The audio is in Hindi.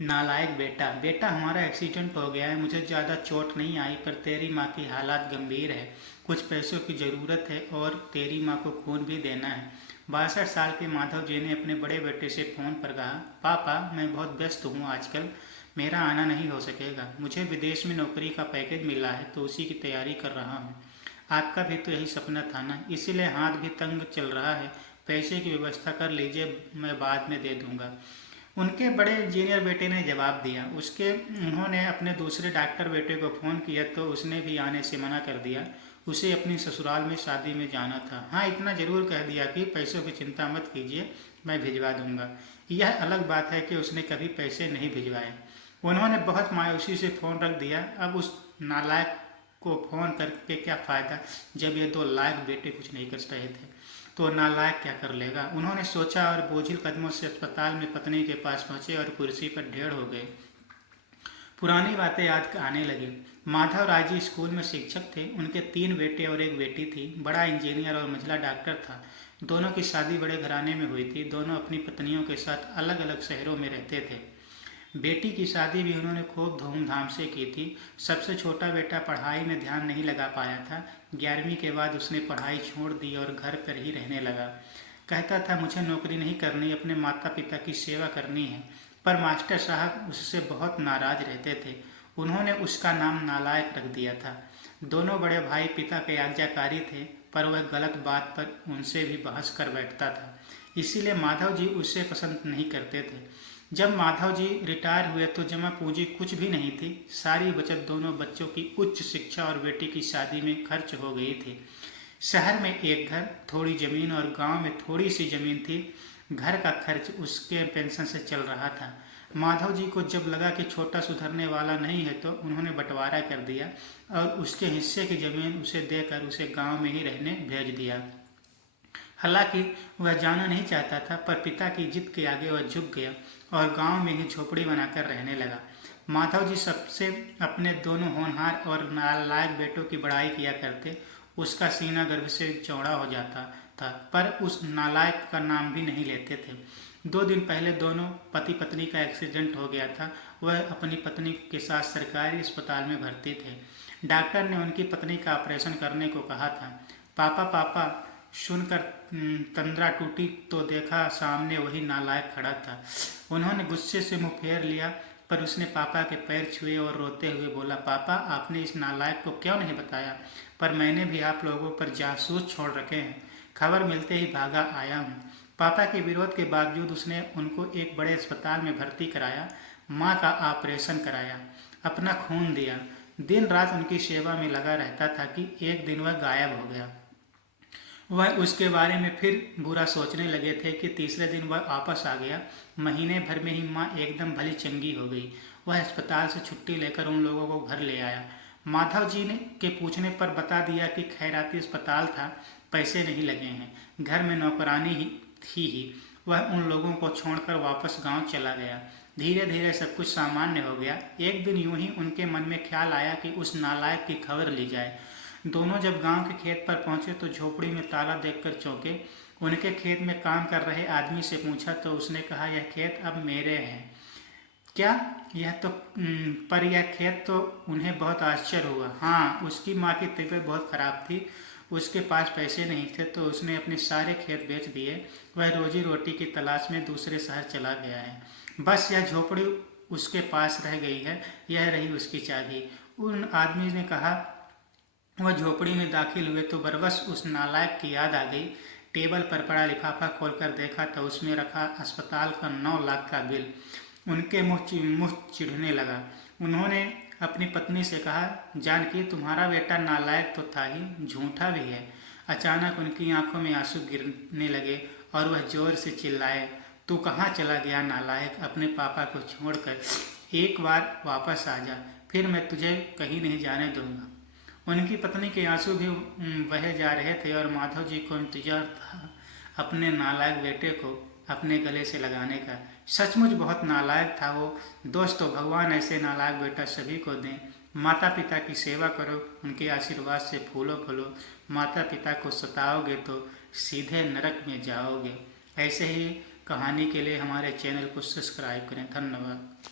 नालायक बेटा। बेटा हमारा एक्सीडेंट हो गया है, मुझे ज़्यादा चोट नहीं आई पर तेरी माँ की हालत गंभीर है। कुछ पैसों की ज़रूरत है और तेरी माँ को खून भी देना है। 62 साल के माधव जी ने अपने बड़े बेटे से फ़ोन पर कहा, पापा मैं बहुत व्यस्त हूँ आजकल, मेरा आना नहीं हो सकेगा। मुझे विदेश में नौकरी का पैकेज मिला है तो उसी की तैयारी कर रहा हूँ। आपका भी तो यही सपना था ना, इसीलिए हाथ भी तंग चल रहा है। पैसे की व्यवस्था कर लीजिए, मैं बाद में दे दूंगा। उनके बड़े इंजीनियर बेटे ने जवाब दिया। उसके उन्होंने अपने दूसरे डॉक्टर बेटे को फ़ोन किया तो उसने भी आने से मना कर दिया। उसे अपनी ससुराल में शादी में जाना था। हाँ, इतना ज़रूर कह दिया कि पैसों की चिंता मत कीजिए, मैं भिजवा दूंगा। यह अलग बात है कि उसने कभी पैसे नहीं भिजवाए। उन्होंने बहुत मायूसी से फ़ोन रख दिया। अब उस नालायक को फ़ोन करके क्या फ़ायदा, जब ये दो लायक बेटे कुछ नहीं कर रहे थे तो नालायक क्या कर लेगा। उन्होंने सोचा और बोझिल कदमों से अस्पताल में पत्नी के पास पहुंचे और कुर्सी पर ढेर हो गए। पुरानी बातें याद आने लगी। माधव राजी स्कूल में शिक्षक थे। उनके 3 बेटे और एक बेटी थी। बड़ा इंजीनियर और मंझला डॉक्टर था। दोनों की शादी बड़े घराने में हुई थी। दोनों अपनी पत्नियों के साथ अलग अलग शहरों में रहते थे। बेटी की शादी भी उन्होंने खूब धूमधाम से की थी। सबसे छोटा बेटा पढ़ाई में ध्यान नहीं लगा पाया था। 11वीं के बाद उसने पढ़ाई छोड़ दी और घर पर ही रहने लगा। कहता था मुझे नौकरी नहीं करनी, अपने माता पिता की सेवा करनी है। पर मास्टर साहब उससे बहुत नाराज रहते थे। उन्होंने उसका नाम नालायक रख दिया था। दोनों बड़े भाई पिता के आज्ञाकारी थे, पर वह गलत बात पर उनसे भी बहस कर बैठता था। इसीलिए माधव जी उसे पसंद नहीं करते थे। जब माधव जी रिटायर हुए तो जमा पूंजी कुछ भी नहीं थी। सारी बचत दोनों बच्चों की उच्च शिक्षा और बेटी की शादी में खर्च हो गई थी। शहर में एक घर, थोड़ी जमीन और गांव में थोड़ी सी जमीन थी। घर का खर्च उसके पेंशन से चल रहा था। माधव जी को जब लगा कि छोटा सुधरने वाला नहीं है तो उन्होंने बंटवारा कर दिया और उसके हिस्से की जमीन उसे देकर उसे गांव में ही रहने भेज दिया। हालांकि वह जाना नहीं चाहता था, पर पिता की जिद के आगे वह झुक गया और गांव में ही झोपड़ी बनाकर रहने लगा। माधव जी सबसे अपने दोनों होनहार और नालायक बेटों की बड़ाई किया करते। उसका सीना गर्व से चौड़ा हो जाता था, पर उस नालायक का नाम भी नहीं लेते थे। 2 दिन पहले दोनों पति पत्नी का एक्सीडेंट हो गया था। वह अपनी पत्नी के साथ सरकारी अस्पताल में भर्ती थे। डॉक्टर ने उनकी पत्नी का ऑपरेशन करने को कहा था। पापा पापा सुनकर तंद्रा टूटी तो देखा सामने वही नालायक खड़ा था। उन्होंने गुस्से से मुंह फेर लिया, पर उसने पापा के पैर छुए और रोते हुए बोला, पापा आपने इस नालायक को क्यों नहीं बताया, पर मैंने भी आप लोगों पर जासूस छोड़ रखे हैं। खबर मिलते ही भागा आया हूँ। पापा के विरोध के बावजूद उसने उनको एक बड़े अस्पताल में भर्ती कराया, माँ का ऑपरेशन कराया, अपना खून दिया। दिन रात उनकी सेवा में लगा रहता था कि एक दिन वह गायब हो गया। वह उसके बारे में फिर बुरा सोचने लगे थे कि तीसरे दिन वह वापस आ गया। महीने भर में ही माँ एकदम भली चंगी हो गई। वह अस्पताल से छुट्टी लेकर उन लोगों को घर ले आया। माधव जी ने के पूछने पर बता दिया कि खैराती अस्पताल था, पैसे नहीं लगे हैं, घर में नौकरानी ही थी ही। वह उन लोगों को छोड़कर वापस गांव चला गया। धीरे धीरे सब कुछ सामान्य हो गया। एक दिन यूं ही उनके मन में ख्याल आया कि उस नालायक की खबर ली जाए। दोनों जब गांव के खेत पर पहुंचे तो झोपड़ी में ताला देखकर चौंके। उनके खेत में काम कर रहे आदमी से पूछा तो उसने कहा, यह खेत अब मेरे हैं। क्या? यह तो पर यह खेत तो उन्हें बहुत आश्चर्य हुआ। हाँ, उसकी माँ की तबीयत बहुत खराब थी, उसके पास पैसे नहीं थे तो उसने अपने सारे खेत बेच दिए। वह रोजी रोटी की तलाश में दूसरे शहर चला गया है। बस यह झोपड़ी उसके पास रह गई है, यह रही उसकी चाबी। उन आदमी ने कहा। वह झोपड़ी में दाखिल हुए तो बरबस उस नालायक की याद आ गई। टेबल पर पड़ा लिफाफा खोलकर देखा तो उसमें रखा अस्पताल का 9 लाख का बिल। उनके मुंह चिढ़ने लगा। उन्होंने अपनी पत्नी से कहा, जानकी तुम्हारा बेटा नालायक तो था ही, झूठा भी है। अचानक उनकी आंखों में आंसू गिरने लगे और वह जोर से चिल्लाए, तू कहाँ चला गया नालायक, अपने पापा को छोड़कर। एक बार वापस आ जा, फिर मैं तुझे कहीं नहीं जाने दूंगा। उनकी पत्नी के आंसू भी बहे जा रहे थे और माधव जी को इंतजार था अपने नालायक बेटे को अपने गले से लगाने का। सचमुच बहुत नालायक था वो। दोस्तों, भगवान ऐसे नालायक बेटा सभी को दें। माता पिता की सेवा करो, उनके आशीर्वाद से फूलो फलो। माता पिता को सताओगे तो सीधे नरक में जाओगे। ऐसे ही कहानी के लिए हमारे चैनल को सब्सक्राइब करें। धन्यवाद।